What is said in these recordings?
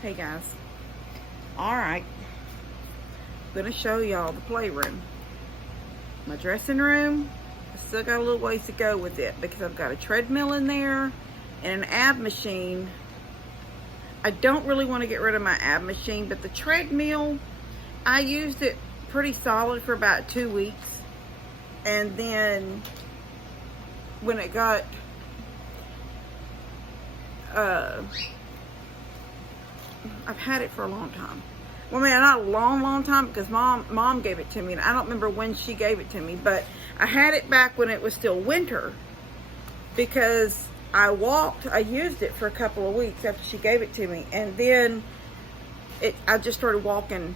Hey guys. Alright. I'm going to show y'all the playroom. My dressing room, I still got a little ways to go with it because I've got a treadmill in there and an ab machine. I don't really want to get rid of my ab machine, but the treadmill, I used it pretty solid for about 2 weeks. And then when it got I've had it for a long time. Well, I mean, not a long time because mom gave it to me, and I don't remember when she gave it to me, but I had it back when it was still winter because I used it for a couple of weeks after she gave it to me, and then I just started walking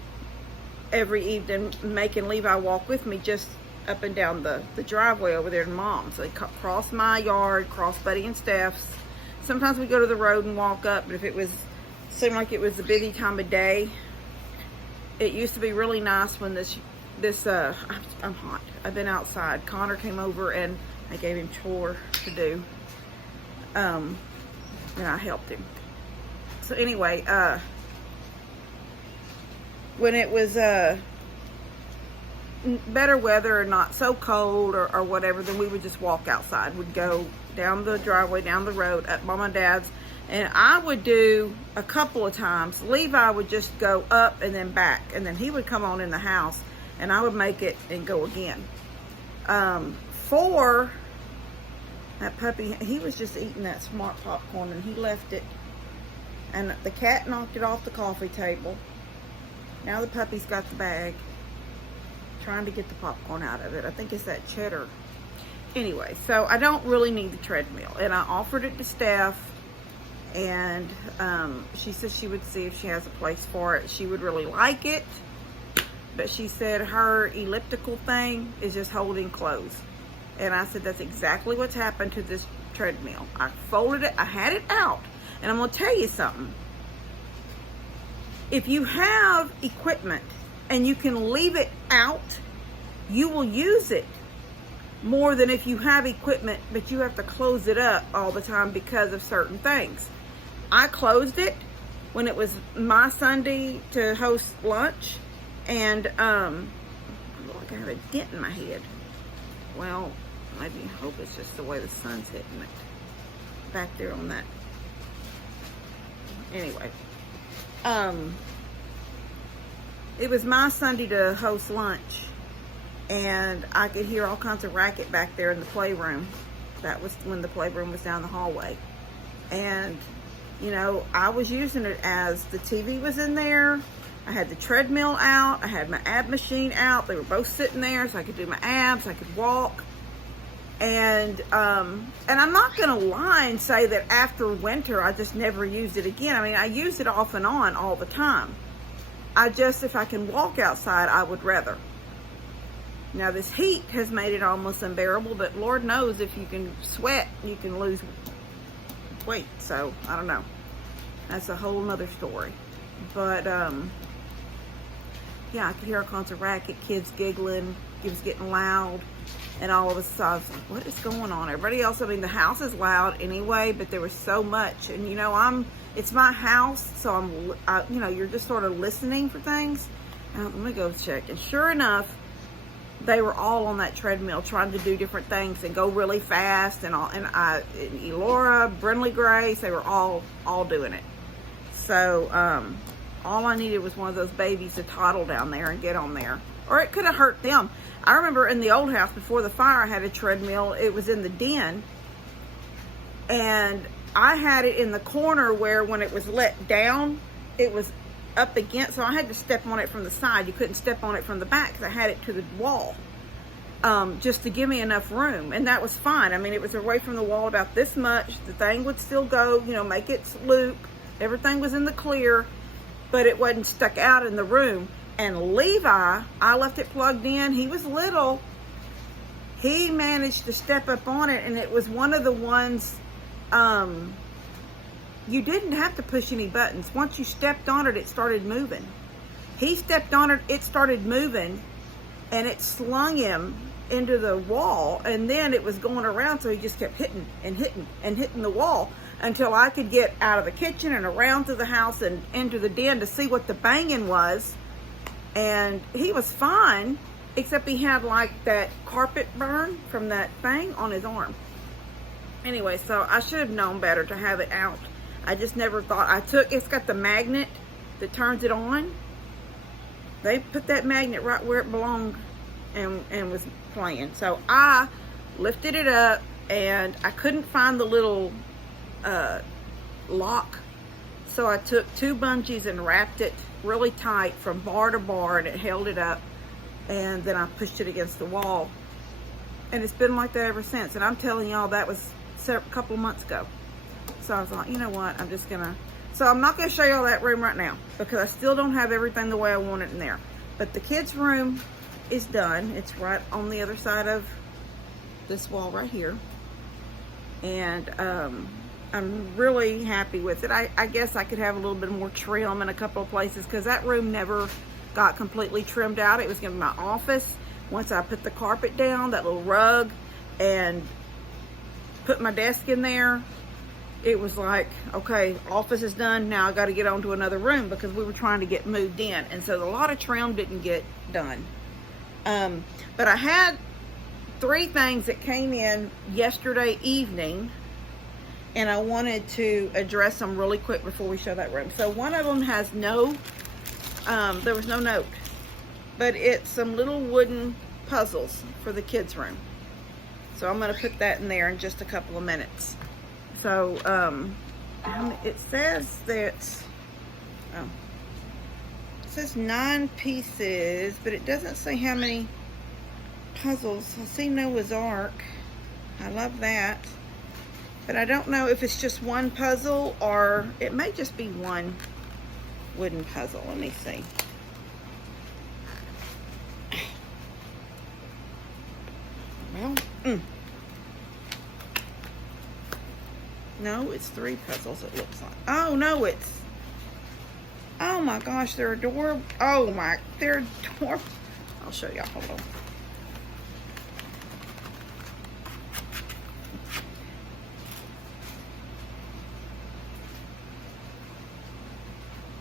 every evening, making Levi walk with me just up and down the driveway over there to Mom's. So they cross my yard, cross Buddy and Steph's. Sometimes we go to the road and walk up, but if it seemed like it was a busy time of day. It used to be really nice when I'm hot. I've been outside. Connor came over and I gave him chore to do. And I helped him. So anyway, when it was better weather or not so cold or whatever, then we would just walk outside. We'd go down the driveway, down the road, at Mom and Dad's. And I would do a couple of times. Levi would just go up and then back. And then he would come on in the house and I would make it and go again. That puppy, he was just eating that smart popcorn and he left it. And the cat knocked it off the coffee table. Now the puppy's got the bag. Trying to get the popcorn out of it. I think it's that cheddar. Anyway, so I don't really need the treadmill. And I offered it to Steph. And she said she would see if she has a place for it. She would really like it, but she said her elliptical thing is just holding clothes. And I said, that's exactly what's happened to this treadmill. I folded it, I had it out, and I'm gonna tell you something. If you have equipment and you can leave it out, you will use it more than if you have equipment, but you have to close it up all the time because of certain things. I closed it when it was my Sunday to host lunch, and I feel like I have a dent in my head. Well, maybe I hope it's just the way the sun's hitting it back there on that. Anyway, it was my Sunday to host lunch, and I could hear all kinds of racket back there in the playroom. That was when the playroom was down the hallway, and you know, I was using it as the TV was in there. I had the treadmill out. I had my ab machine out. They were both sitting there so I could do my abs. I could walk. And I'm not going to lie and say that after winter, I just never used it again. I mean, I use it off and on all the time. If I can walk outside, I would rather. Now, this heat has made it almost unbearable, but Lord knows if you can sweat, you can lose weight. So I don't know, that's a whole nother story. But yeah, I could hear all kinds of racket, kids giggling, it was getting loud, and all of a sudden I was like, what is going on? Everybody else, I mean, the house is loud anyway, but there was so much, and you know, it's my house, so you know, you're just sort of listening for things. Let me go check, and sure enough, they were all on that treadmill trying to do different things and go really fast, and Elora, Brinley Grace, they were all doing it. So all I needed was one of those babies to toddle down there and get on there, or it could have hurt them. I remember in the old house before the fire, I had a treadmill. It was in the den, and I had it in the corner where when it was let down, it was up against, so I had to step on it from the side. You couldn't step on it from the back because I had it to the wall, just to give me enough room, and that was fine. I mean, it was away from the wall about this much. The thing would still go, you know, make its loop. Everything was in the clear, but it wasn't stuck out in the room. And Levi, I left it plugged in. He was little. He managed to step up on it, and it was one of the ones, you didn't have to push any buttons. Once you stepped on it, it started moving. He stepped on it, it started moving, and it slung him into the wall, and then it was going around, so he just kept hitting and hitting and hitting the wall until I could get out of the kitchen and around to the house and into the den to see what the banging was. And he was fine, except he had like that carpet burn from that thing on his arm. Anyway, so I should have known better to have it out. I just never thought. It's got the magnet that turns it on. They put that magnet right where it belonged and was playing. So I lifted it up and I couldn't find the little lock. So I took 2 bungees and wrapped it really tight from bar to bar, and it held it up. And then I pushed it against the wall. And it's been like that ever since. And I'm telling y'all, that was a couple months ago. So I was like, you know what, so I'm not going to show y'all that room right now because I still don't have everything the way I want it in there. But the kids' room is done. It's right on the other side of this wall right here. And I'm really happy with it. I guess I could have a little bit more trim in a couple of places because that room never got completely trimmed out. It was going to be my office. Once I put the carpet down, that little rug, and put my desk in there, it was like, okay, office is done. Now I got to get on to another room because we were trying to get moved in. And so a lot of trim didn't get done. But I had 3 things that came in yesterday evening, and I wanted to address them really quick before we show that room. So one of them has there was no note, but it's some little wooden puzzles for the kids' room. So I'm going to put that in there in just a couple of minutes. So, it says that, it says 9 pieces, but it doesn't say how many puzzles. I see Noah's Ark. I love that. But I don't know if it's just one puzzle or it may just be one wooden puzzle. Let me see. Well, no, it's 3 puzzles, it looks like. Oh, no, oh my gosh, they're adorable. They're adorable. I'll show y'all, hold on.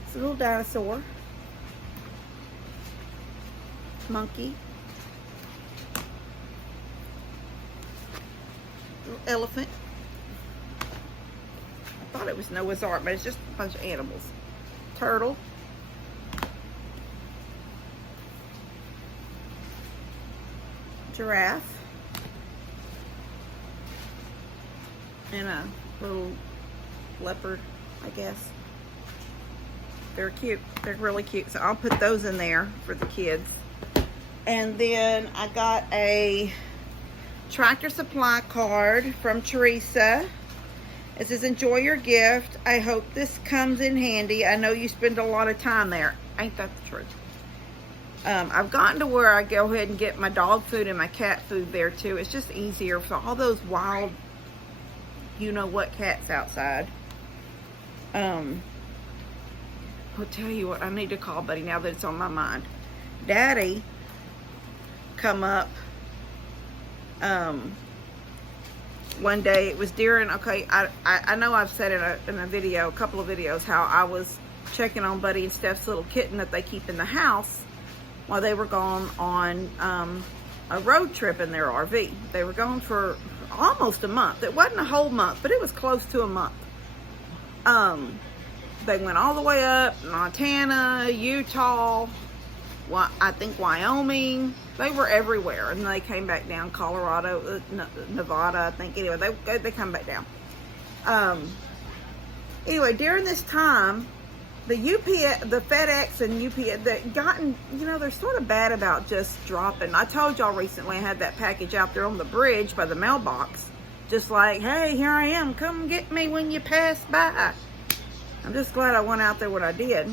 It's a little dinosaur. Monkey. Little elephant. I thought it was Noah's Ark, but it's just a bunch of animals. Turtle. Giraffe. And a little leopard, I guess. They're cute. They're really cute. So I'll put those in there for the kids. And then I got a Tractor Supply card from Teresa. It says, enjoy your gift. I hope this comes in handy. I know you spend a lot of time there. Ain't that the truth? I've gotten to where I go ahead and get my dog food and my cat food there too. It's just easier for all those wild, you know what, cats outside. I'll tell you what, I need to call Buddy now that it's on my mind. Daddy come up one day. It was during, okay, I know I've said in a video, a couple of videos, how I was checking on Buddy and Steph's little kitten that they keep in the house while they were gone on a road trip in their RV. They were gone for almost a month. It wasn't a whole month, but it was close to a month. They went all the way up Montana, Utah, I think Wyoming. They were everywhere, and they came back down. Colorado, Nevada, I think. Anyway, they come back down. Anyway, during this time, the UPS, the FedEx and UPS, they're sort of bad about just dropping. I told y'all recently I had that package out there on the bridge by the mailbox, just like, hey, here I am, come get me when you pass by. I'm just glad I went out there when I did.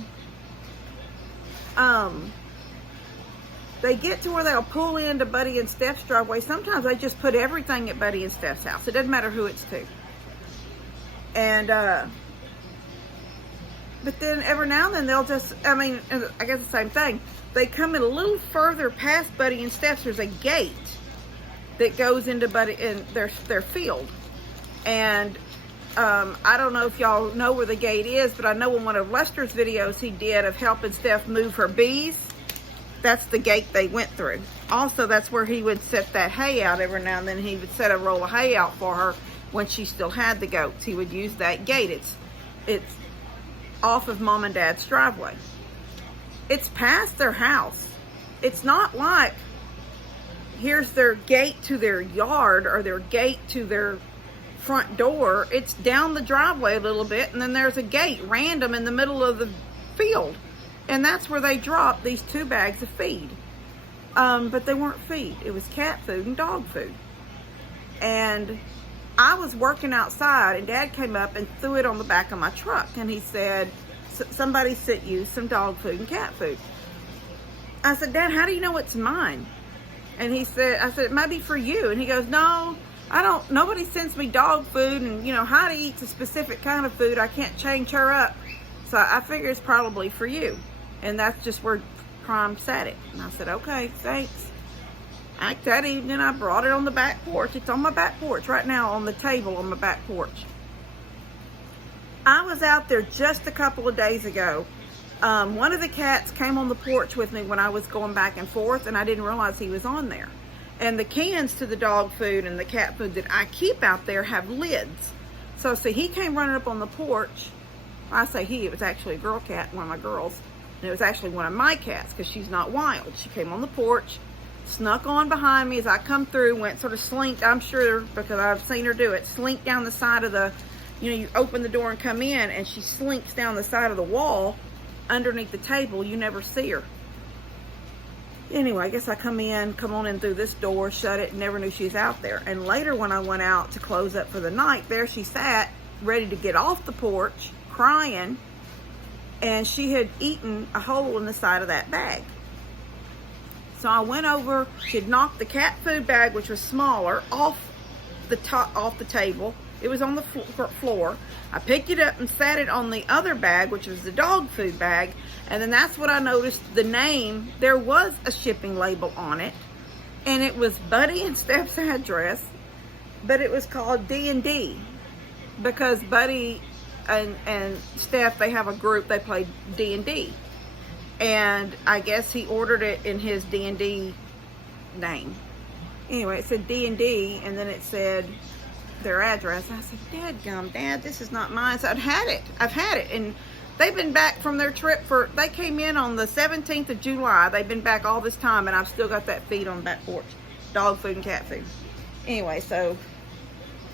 They get to where they'll pull into Buddy and Steph's driveway. Sometimes they just put everything at Buddy and Steph's house. It doesn't matter who it's to. And, but then every now and then they'll just, I guess the same thing. They come in a little further past Buddy and Steph's. There's a gate that goes into Buddy and their field. And I don't know if y'all know where the gate is, but I know in one of Lester's videos he did of helping Steph move her bees, that's the gate they went through. Also, that's where he would set that hay out every now and then. He would set a roll of hay out for her when she still had the goats. He would use that gate. It's off of Mom and Dad's driveway. It's past their house. It's not like here's their gate to their yard or their gate to their front door. It's down the driveway a little bit, and then there's a gate random in the middle of the field, and that's where they dropped these 2 bags of feed. But they weren't feed. It was cat food and dog food. And I was working outside, and Dad came up and threw it on the back of my truck, and he said, somebody sent you some dog food and cat food. I said, Dad, how do you know it's mine? And I said, it might be for you. And he goes, no, nobody sends me dog food, and Heidi eats a specific kind of food. I can't change her up. So I figure it's probably for you. And that's just where Prime said it. And I said, okay, thanks. That evening I brought it on the back porch. It's on my back porch right now, on the table on my back porch. I was out there just a couple of days ago. One of the cats came on the porch with me when I was going back and forth, and I didn't realize he was on there. And the cans to the dog food and the cat food that I keep out there have lids. So see, he came running up on the porch. I say he, it was actually a girl cat, one of my girls. And it was actually one of my cats because she's not wild. She came on the porch, snuck on behind me as I come through, went sort of slinked, I'm sure because I've seen her do it, slinked down the side of the, you open the door and come in, and she slinks down the side of the wall underneath the table. You never see her. Anyway, I guess I come on in through this door, shut it, and never knew she was out there. And later when I went out to close up for the night, there she sat, ready to get off the porch, crying, and she had eaten a hole in the side of that bag. So I went over, she'd knocked the cat food bag, which was smaller, off the table. It was on the floor. I picked it up and sat it on the other bag, which was the dog food bag. And then that's what I noticed, the name, there was a shipping label on it. And it was Buddy and Steph's address, but it was called D&D. Because Buddy and Steph, they have a group, they play D&D. And I guess he ordered it in his D&D name. Anyway, it said D&D, and then it said their address. I said, Dadgum, Dad, this is not mine. So I've had it. And they've been back from their trip they came in on the 17th of July. They've been back all this time, and I've still got that feed on the back porch. Dog food and cat food. Anyway, so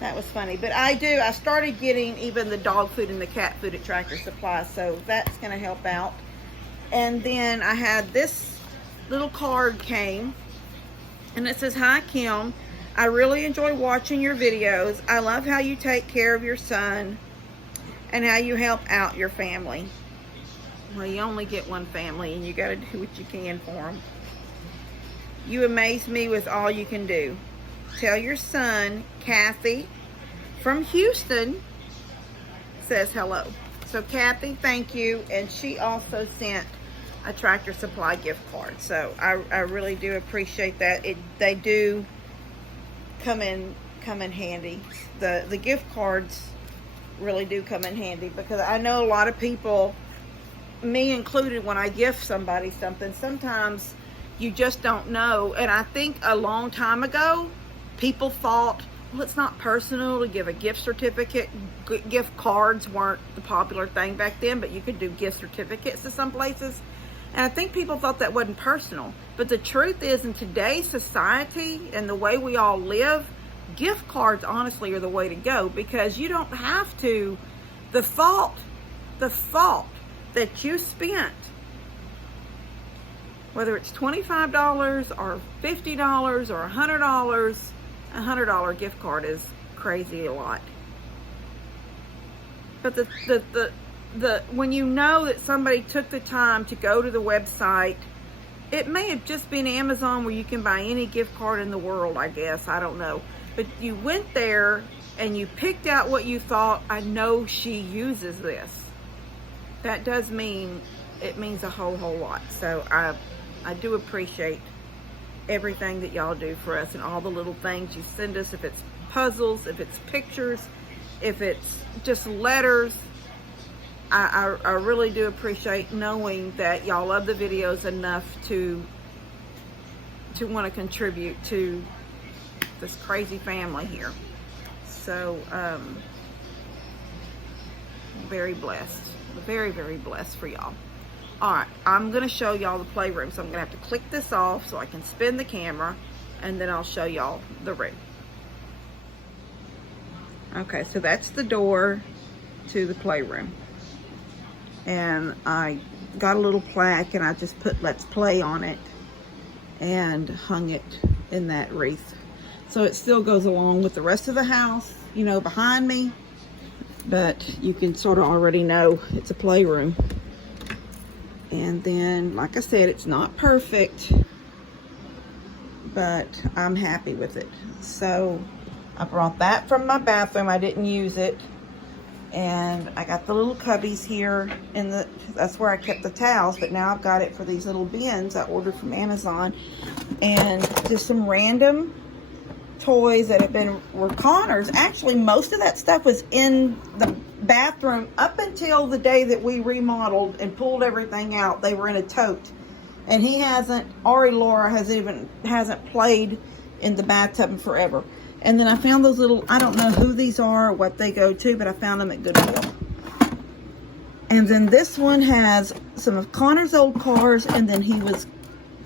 that was funny. But I started getting even the dog food and the cat food at Tractor Supply, so that's going to help out. And then I had this little card came, and it says, Hi, Kim. I really enjoy watching your videos. I love how you take care of your son and how you help out your family. Well, you only get one family, and you got to do what you can for them. You amaze me with all you can do. Tell your son, Kathy, from Houston, says hello. So, Kathy, thank you. And she also sent a Tractor Supply gift card. So, I really do appreciate that. They do come in handy. The gift cards really do come in handy, because I know a lot of people, me included, when I gift somebody something, sometimes you just don't know. And I think a long time ago, people thought, well, it's not personal to give a gift certificate. Gift cards weren't the popular thing back then, but you could do gift certificates to some places. And I think people thought that wasn't personal. But the truth is, in today's society and the way we all live, gift cards honestly are the way to go, because you don't have to, the thought that you spent, whether it's $25 or $50 or $100, a $100 gift card is crazy a lot. But when you know that somebody took the time to go to the website, it may have just been Amazon, where you can buy any gift card in the world, I guess, I don't know. But you went there and you picked out what you thought, I know she uses this. That does mean, it means a whole lot. So I do appreciate everything that y'all do for us, and all the little things you send us, if it's puzzles, if it's pictures, if it's just letters, I really do appreciate knowing that y'all love the videos enough to want to contribute to this crazy family here. So very blessed, very, very blessed for y'all. All right, I'm gonna show y'all the playroom, so I'm gonna have to click this off so I can spin the camera, and then I'll show y'all the room. Okay, so that's the door to the playroom, and I got a little plaque and I just put "Let's Play" on it and hung it in that wreath, so it still goes along with the rest of the house, you know, behind me, but you can sort of already know it's a playroom. And then, like I said, it's not perfect, but I'm happy with it. So I brought that from my bathroom. I didn't use it. And I got the little cubbies here that's where I kept the towels, but now I've got it for these little bins I ordered from Amazon. And just some random toys that were Connor's. Actually, most of that stuff was in the bathroom up until the day that we remodeled and pulled everything out. They were in a tote, and Laura hasn't played in the bathtub in forever. And then I found those little, I don't know who these are or what they go to, but I found them at Goodwill. And then this one has some of Connor's old cars, and then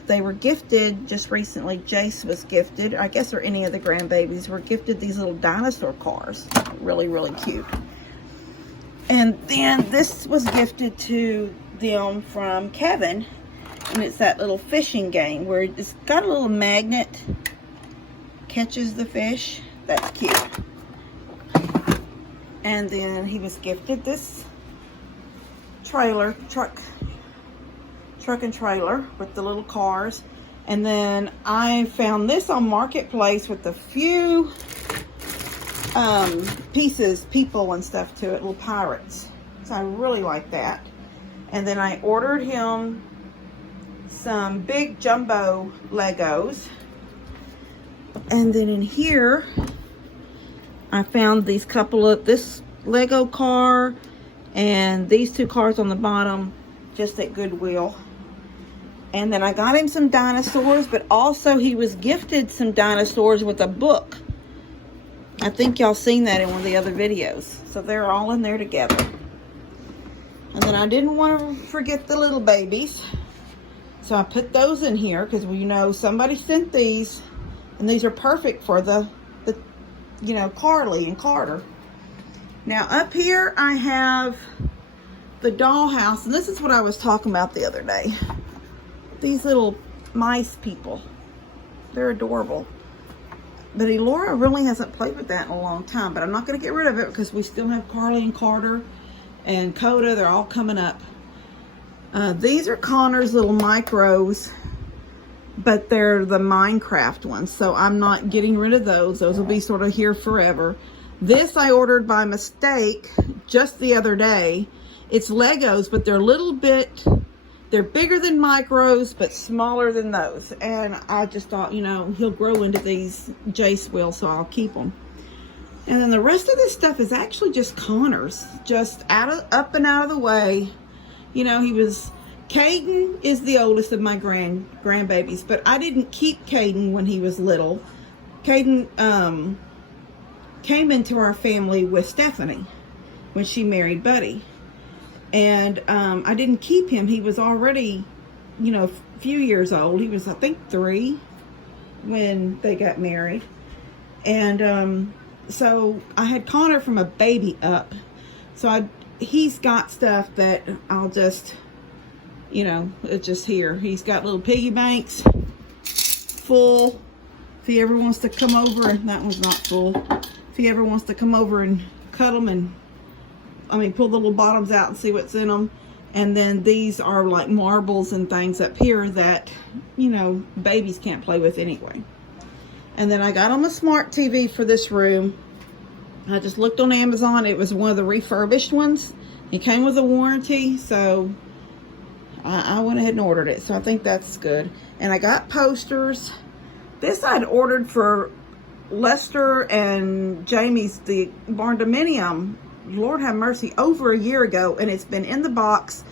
they were gifted just recently. Jace was gifted, I guess, or any of the grandbabies were gifted these little dinosaur cars. Really, really cute. And then this was gifted to them from Kevin, and it's that little fishing game where it's got a little magnet, catches the fish. That's cute. And then he was gifted this truck and trailer with the little cars. And then I found this on Marketplace with a few people and stuff to it, little pirates. So I really like that. And then I ordered him some big jumbo Legos. And then in here I found this Lego car and these two cars on the bottom just at Goodwill. And then I got him some dinosaurs, but also he was gifted some dinosaurs with a book. I think y'all seen that in one of the other videos. So they're all in there together. And then I didn't want to forget the little babies, so I put those in here because somebody sent these, and these are perfect for the Carly and Carter. Now up here I have the dollhouse, and this is what I was talking about the other day. These little mice people, they're adorable. But Laura really hasn't played with that in a long time, but I'm not going to get rid of it because we still have Carly and Carter and Coda. They're all coming up. These are Connor's little micros, but they're the Minecraft ones, so I'm not getting rid of those. Those will be sort of here forever. This I ordered by mistake just the other day. It's Legos, but they're bigger than micros, but smaller than those. And I just thought, he'll grow into these. Jace will, so I'll keep them. And then the rest of this stuff is actually just Connor's, just up and out of the way. Caden is the oldest of my grandbabies, but I didn't keep Caden when he was little. Caden came into our family with Stephanie when she married Buddy. And I didn't keep him. He was already, a few years old. He was, I think, 3 when they got married. And so I had Connor from a baby up. So he's got stuff that I'll just, it's just here. He's got little piggy banks full. If he ever wants to come over, and that one's not full. If he ever wants to come over and cut them and pull the little bottoms out and see what's in them. And then these are like marbles and things up here that, babies can't play with anyway. And then I got him a smart TV for this room. I just looked on Amazon. It was one of the refurbished ones. It came with a warranty, so I went ahead and ordered it. So I think that's good. And I got posters. This I'd ordered for Lester and Jamie's, the barn dominium, Lord have mercy, over a year ago, and it's been in the box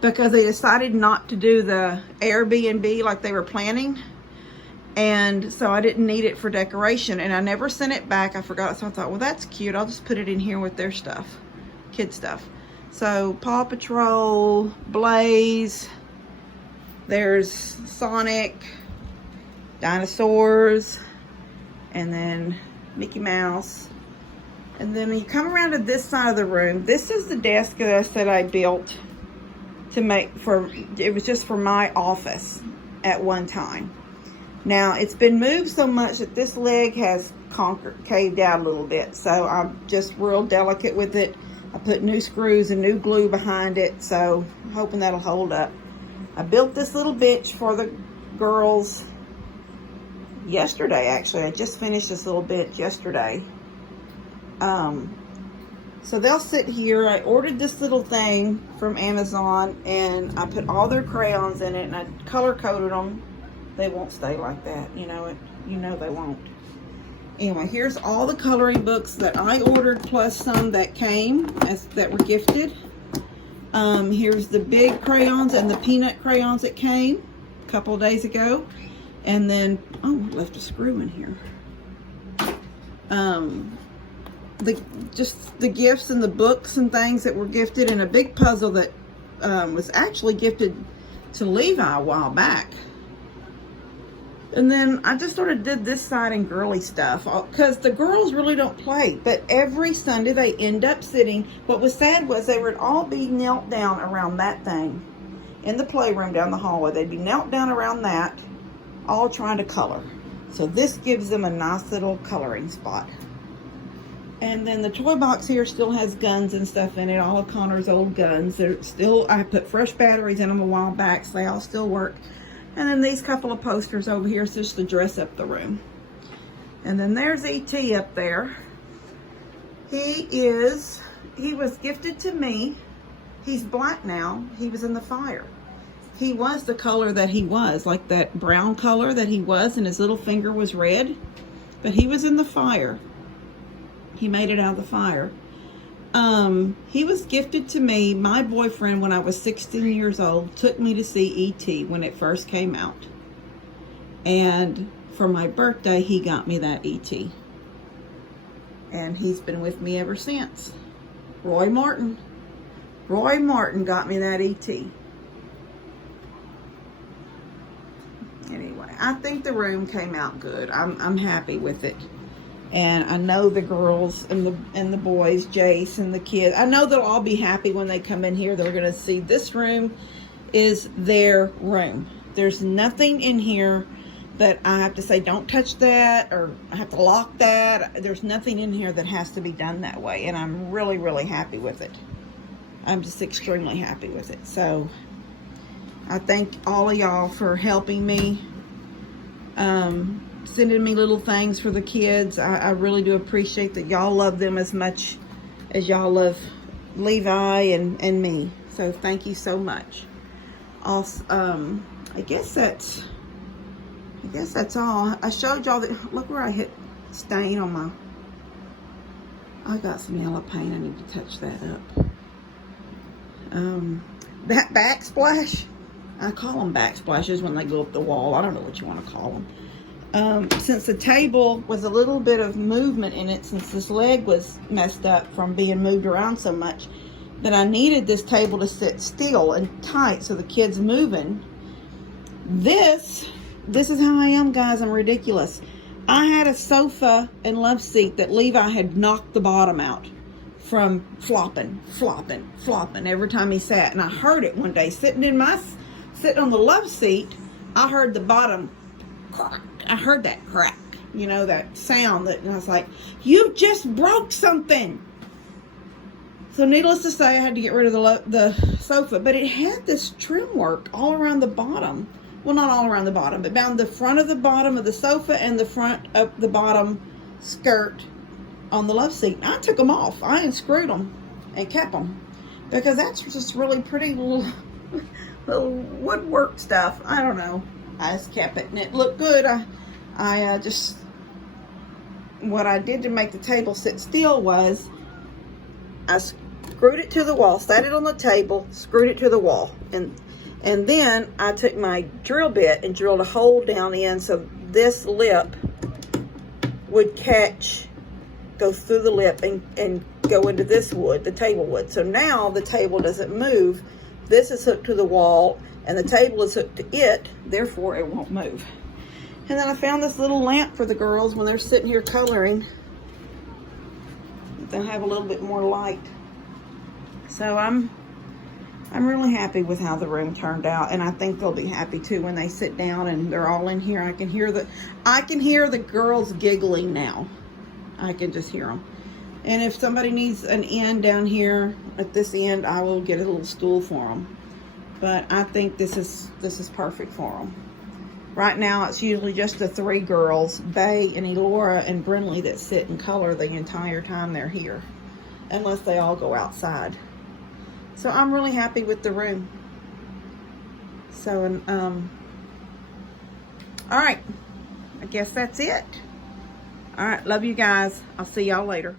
because they decided not to do the Airbnb like they were planning. And so I didn't need it for decoration, and I never sent it back. I forgot, so I thought, well, that's cute. I'll just put it in here with their stuff, kid stuff. So Paw Patrol, Blaze, there's Sonic, dinosaurs, and then Mickey Mouse. And then you come around to this side of the room. This is the desk that I said I built to make for, it was just for my office at one time. Now, it's been moved so much that this leg has caved out a little bit. So I'm just real delicate with it. I put new screws and new glue behind it. So I'm hoping that'll hold up. I built this little bench for the girls yesterday, actually. I just finished this little bench yesterday. So they'll sit here. I ordered this little thing from Amazon, and I put all their crayons in it, and I color coded them. They won't stay like that, you know it. You know they won't. Anyway, here's all the coloring books that I ordered, plus some that came that were gifted. Here's the big crayons and the peanut crayons that came a couple of days ago. And then, oh, I left a screw in here. Just the gifts and the books and things that were gifted, and a big puzzle that was actually gifted to Levi a while back. And then I just sort of did this side and girly stuff, because the girls really don't play. But every Sunday they end up sitting. What was sad was they would all be knelt down around that thing in the playroom down the hallway. They'd be knelt down around that, all trying to color. So this gives them a nice little coloring spot. And then the toy box here still has guns and stuff in it, all of Connor's old guns. They're still, I put fresh batteries in them a while back, so they all still work. And then these couple of posters over here, so just to dress up the room. And then there's E.T. up there. He was gifted to me. He's black now. He was in the fire. He was the color that he was, like that brown color that he was, and his little finger was red. But he was in the fire. He made it out of the fire. He was gifted to me. My boyfriend, when I was 16 years old, took me to see E.T. when it first came out. And for my birthday, he got me that E.T. And he's been with me ever since. Roy Martin got me that E.T. Anyway, I think the room came out good. I'm happy with it. And I know the girls and the boys, Jace and the kids, I know they'll all be happy when they come in here. They're going to see this room is their room. There's nothing in here that I have to say, don't touch that, or I have to lock that. There's nothing in here that has to be done that way. And I'm really, really happy with it. I'm just extremely happy with it. So I thank all of y'all for helping me. Sending me little things for the kids. I really do appreciate that y'all love them as much as y'all love Levi and me. So thank you so much. Also, I guess that's all. I showed y'all that. Look where I hit stain on my. I got some yellow paint. I need to touch that up. That backsplash. I call them backsplashes when they go up the wall. I don't know what you want to call them. Since the table was a little bit of movement in it, since this leg was messed up from being moved around so much, that I needed this table to sit still and tight so the kids moving. This is how I am, guys. I'm ridiculous. I had a sofa and love seat that Levi had knocked the bottom out from flopping every time he sat. And I heard it one day sitting on the love seat. I heard the bottom crack. I heard that crack, you know, that sound, and I was like, you just broke something. So needless to say, I had to get rid of the sofa, but it had this trim work all around the bottom. Well, not all around the bottom, but down the front of the bottom of the sofa and the front of the bottom skirt on the love seat. I took them off. I unscrewed them and kept them because that's just really pretty little woodwork stuff. I don't know. I just kept it and it looked good. I just what I did to make the table sit still was I screwed it to the wall, sat it on the table, screwed it to the wall, and then I took my drill bit and drilled a hole down in so this lip would go through the lip and go into this wood, the table wood. So now the table doesn't move. This is hooked to the wall and the table is hooked to it, therefore it won't move. And then I found this little lamp for the girls when they're sitting here coloring. They'll have a little bit more light. So I'm really happy with how the room turned out, and I think they'll be happy too when they sit down and they're all in here. I can hear the girls giggling now. I can just hear them. And if somebody needs an end down here at this end, I will get a little stool for them. But I think this is perfect for them. Right now, it's usually just the 3 girls, Bay and Elora and Brinley, that sit and color the entire time they're here, unless they all go outside. So I'm really happy with the room. So, all right, I guess that's it. All right, love you guys. I'll see y'all later.